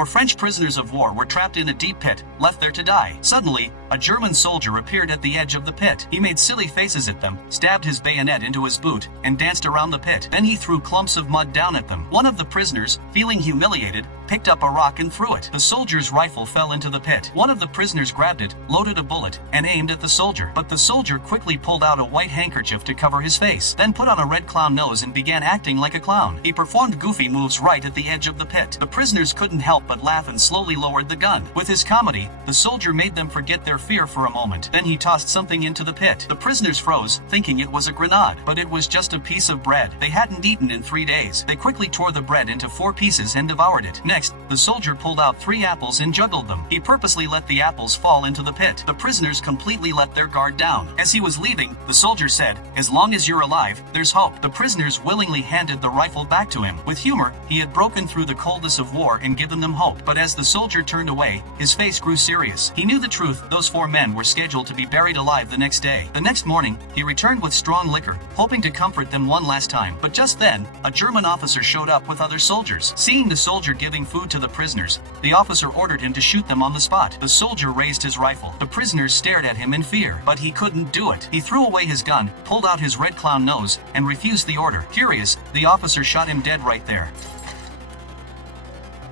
For French prisoners of war were trapped in a deep pit, left there to die. Suddenly, a German soldier appeared at the edge of the pit. He made silly faces at them, stabbed his bayonet into his boot, and danced around the pit. Then he threw clumps of mud down at them. One of the prisoners, feeling humiliated, picked up a rock and threw it. The soldier's rifle fell into the pit. One of the prisoners grabbed it, loaded a bullet, and aimed at the soldier. But the soldier quickly pulled out a white handkerchief to cover his face, then put on a red clown nose and began acting like a clown. He performed goofy moves right at the edge of the pit. The prisoners couldn't help but laugh and slowly lowered the gun. With his comedy, the soldier made them forget their fear for a moment. Then he tossed something into the pit. The prisoners froze, thinking it was a grenade, but it was just a piece of bread. They hadn't eaten in 3 days. They quickly tore the bread into 4 pieces and devoured it. Next, the soldier pulled out 3 apples and juggled them. He purposely let the apples fall into the pit. The prisoners completely let their guard down. As he was leaving, the soldier said, "As long as you're alive, there's hope." The prisoners willingly handed the rifle back to him. With humor, he had broken through the coldness of war and given them hope. But as the soldier turned away, his face grew serious. He knew the truth. Those 4 men were scheduled to be buried alive the next day. The next morning, he returned with strong liquor, hoping to comfort them one last time. But just then, a German officer showed up with other soldiers. Seeing the soldier giving food to the prisoners, the officer ordered him to shoot them on the spot. The soldier raised his rifle. The prisoners stared at him in fear, but he couldn't do it. He threw away his gun, pulled out his red clown nose, and refused the order. Furious, the officer shot him dead right there.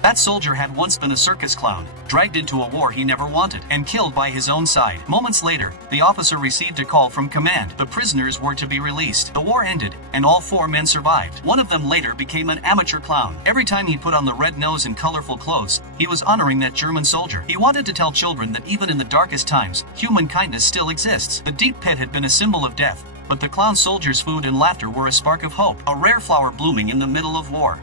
That soldier had once been a circus clown, dragged into a war he never wanted, and killed by his own side. Moments later, the officer received a call from command. The prisoners were to be released. The war ended, and all 4 men survived. One of them later became an amateur clown. Every time he put on the red nose and colorful clothes, he was honoring that German soldier. He wanted to tell children that even in the darkest times, human kindness still exists. The deep pit had been a symbol of death, but the clown soldier's food and laughter were a spark of hope, a rare flower blooming in the middle of war.